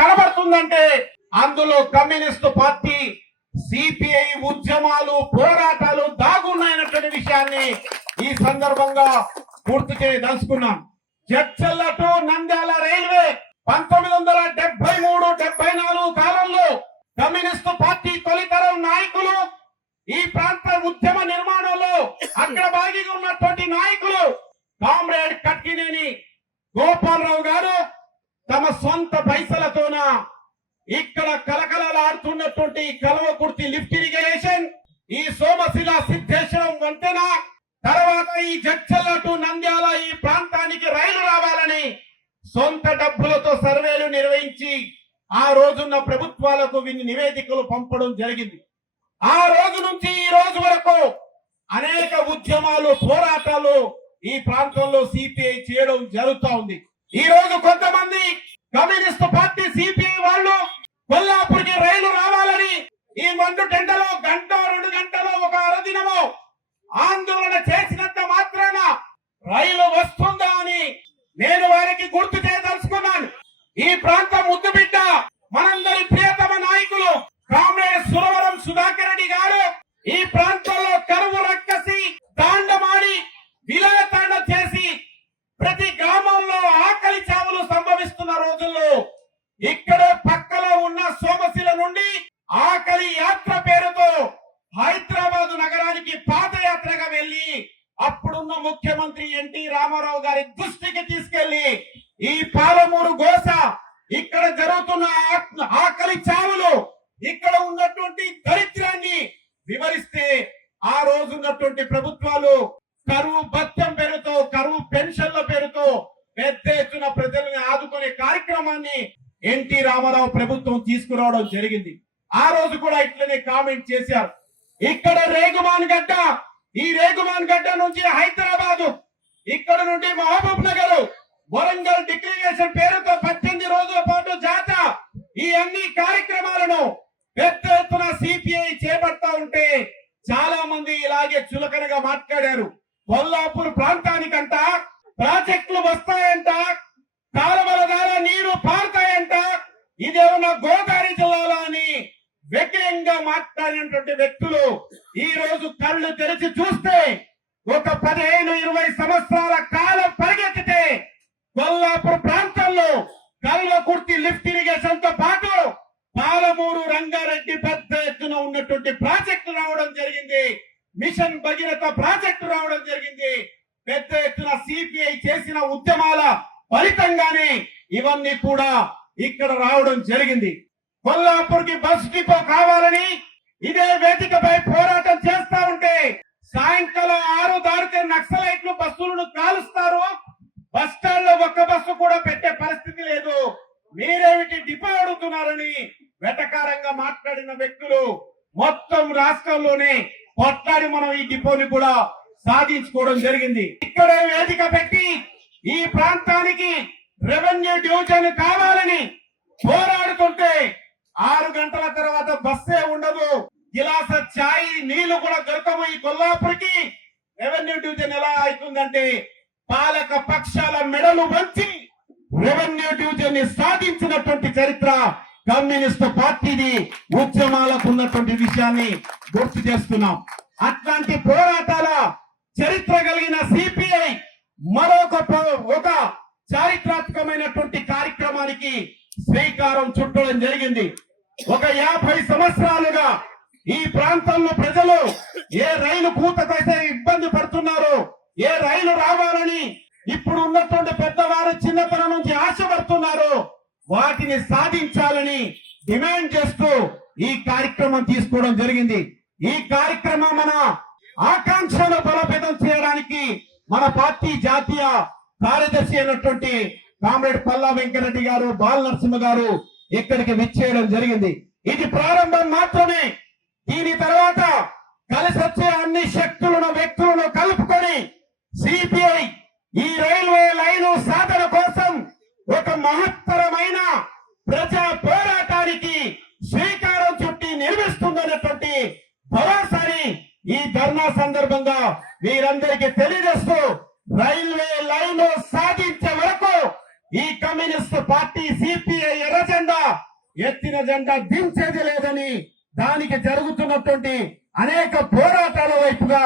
కనబడుతుందంటే అందులో communist party CPI ఉద్యమాలు పోరాటాలు దాగున్నాయన్నటువంటి విషయాన్ని ఈ సందర్భంగా పూర్తి చేయదలుచుకున్నాం. జడ్చర్ల టు నంద్యాల రైల్వే 1973-74 కాలంలో కమ్యూనిస్టు పార్టీ తొలితరం నాయకులు ఈ ప్రాంత ఉద్యమ నిర్మాణంలో అగ్రభాగిగా ఉన్నటువంటి నాయకులు కామ్రేడ్ కట్టినేని గోపాలరావు గారు తమ సొంత పైసలతోన ఇక్కడ కలకలలాడుతున్నటువంటి కల్వకుర్తి లిఫ్ట్ ఇరిగేషన్, ఈ సోమశిల సిద్ధేశ్వరం వంతెన, తర్వాత ఈ జడ్చర్ల టు నంద్యాల ఈ ప్రాంతానికి రైలు రావాలని సొంత డబ్బులతో సర్వేలు నిర్వహించి ఆ రోజున్న ప్రభుత్వాలకు నివేదికలు పంపడం జరిగింది. ఆ రోజు నుంచి ఈ రోజు వరకు అనేక ఉద్యమాలు పోరాటాలు ఈ ప్రాంతంలో సిపిఐ చేయడం జరుగుతూ ఉంది. ఈ రోజు కొంతమంది కమ్యూనిస్టు పార్టీ సిపిఐ వాళ్ళు కొల్లాపూర్కి రైలు రావాలని ఈ మండు టెంటలో గంట 2 గంటలో ఒక అరదినమో ఆందోళన చేసినంత మాత్రాన రైలు వస్తుందా అని నేను వారికి గుర్తు చేయదలుచుకున్నాను. ఈ ప్రాంతం ముద్దు బిడ్డ మనందరి ప్రియతమ నాయకులు కామ్రేడ్ సురవరం సుధాకర్ రెడ్డి గారు ఈ ప్రాంతంలో కరువు రక్కసి తాండమాడి విలయతాండ చేసి ప్రతి గ్రామంలో ఆకలి చావులు సంభవిస్తున్న రోజుల్లో ఇక్కడే పక్కలో ఉన్న సోమశిల నుండి ఆకలి యాత్ర పేరుతో హైదరాబాద్ నగరానికి పాదయాత్రగా వెళ్లి అప్పుడున్న ముఖ్యమంత్రి ఎన్టీ రామారావు గారి దృష్టికి తీసుకెళ్లి ఈ పాలమూరు గోస, ఇక్కడ జరుగుతున్న ఆకలి చావులు, ఇక్కడ ఉన్నటువంటి దరిద్రాన్ని వివరిస్తే ఆ రోజు ఉన్నటువంటి ప్రభుత్వాలు కరువు భత్యం పేరుతో, కరువు పెన్షన్ల పేరుతో పెద్ద ఎత్తున ప్రజల్ని ఆదుకునే కార్యక్రమాన్ని ఎన్టీ రామారావు ప్రభుత్వం తీసుకురావడం జరిగింది. ఆ రోజు కూడా ఇట్లనే కామెంట్ చేశారు. ఇక్కడ రేగుమాన్ గడ్డ, ఈ రేగుమాన్ గడ్డ నుంచి హైదరాబాద్, ఇక్కడ నుండి మహబూబ్ నగర్, వరంగల్ డిక్లరేషన్ పేరుతో 18 రోజుల పాటు జాతర, ఈ అన్ని కార్యక్రమాలను పెద్ద ఎత్తున సిపిఐ చేపడతా ఉంటే చాలా మంది ఇలాగే చులకనగా మాట్లాడారు. కొల్లాపూర్ ప్రాంతానికంట ప్రాజెక్టులు వస్తాయంట, కాలువల ద్వారా నీరు పారుతాయంట, ఇదేమన్నా గోదావరి జిల్లాలో అని వ్యతిరేకంగా మాట్లాడినటువంటి వ్యక్తులు ఈ రోజు కళ్ళు తెరిచి చూస్తే ఒక 15-20 సంవత్సరాల కాలం పరిగెత్తితే కొల్లాపూర్ ప్రాంతంలో కల్వకుర్తి లిఫ్ట్ ఇరిగేషన్ తో పాటు పాలమూరు రంగారెడ్డి పెద్ద ఎత్తున ఉన్నటువంటి ప్రాజెక్టు రావడం జరిగింది. మిషన్ భగీరథ ప్రాజెక్టు రావడం జరిగింది. పెద్ద ఎత్తున సిపిఐ చేసిన ఉద్యమాల ఫలితంగానే ఇవన్నీ కూడా ఇక్కడ రావడం జరిగింది. కొల్లాపూర్ కి బస్ డిపో కావాలని ఇదే వేదికపై పోరాటం చేస్తా ఉంటే సాయంకాలం 6 దాటితే నక్సలైట్లు బస్సులను కాలుస్తారు. బస్ స్టాండ్ లో ఒక్క బస్సు కూడా పెట్టే పరిస్థితి లేదు. మీరేమిటి డిపో అడుగుతున్నారని వెటకారంగా మాట్లాడిన వ్యక్తులు మొత్తం రాష్ట్రంలోనే కొట్లాడి మనం ఈ డిపోని కూడా సాధించుకోవడం జరిగింది. ఇక్కడే వేదిక పెట్టి ఈ ప్రాంతానికి రెవెన్యూ డివిజన్ కావాలని పోరాడుతుంటే 6 గంటల తర్వాత బస్సే ఉండదు, గిలాస చాయ్ నీళ్లు కూడా దొరకవు. ఈ కొల్లాపూర్కి రెవెన్యూ డివిజన్ ఎలా అవుతుందంటే పాలక పక్షాల మెడలు వంచి రెవెన్యూ డివిజన్ ని సాధించినటువంటి చరిత్ర కమ్యూనిస్టు పార్టీది. ఉద్యమాలకు ఉన్నటువంటి విషయాన్ని గుర్తు చేస్తున్నాం. అట్లాంటి పోరాటాల చరిత్ర కలిగిన సిపిఐ మరొక ఒక చారిత్రాత్మకమైనటువంటి కార్యక్రమానికి శ్రీకారం చుట్టడం జరిగింది. ఒక 50 సంవత్సరాలుగా ఈ ప్రాంతంలో ప్రజలు ఏ రైలు కూతకైతే ఇబ్బంది పడుతున్నారో, ఏ రైలు రావాలని ఇప్పుడు ఉన్నటువంటి పెద్దవారు చిన్నతనం నుంచి ఆశపడుతున్నారో వాటిని సాధించాలని డిమాండ్ చేస్తూ ఈ కార్యక్రమం తీసుకోవడం జరిగింది. ఈ కార్యక్రమం మన ఆకాంక్షను బలోపేతం చేయడానికి మన పార్టీ జాతీయ కార్యదర్శి అయినటువంటి కామ్రేడ్ పల్లా వెంకరెడ్డి గారు, బాల నరసింహ గారు ఇక్కడికి విచ్చేయడం జరిగింది. ఇది ప్రారంభం మాత్రమే. దీని తర్వాత కలిసి వచ్చే అన్ని శక్తులను వ్యక్తులను కలుపుకొని సిపిఐ ఈ రైల్వే లైను సాధన కోసం ఒక మహత్తరమైన ప్రజా పోరాటానికి శ్రీకారం చుట్టి నిర్మిస్తుందన్నటువంటి భరోసాని ఈ ధర్నా సందర్భంగా వీరందరికీ తెలియజేస్తూ రైల్వే లైన్ సాధించే వరకు ఈ కమ్యూనిస్ట్ పార్టీ సిపిఐ ఎర్రజెండా ఎత్తిన జెండా దించేది లేదని దానికి జరుగుతున్నటువంటి అనేక పోరాటాల వైపుగా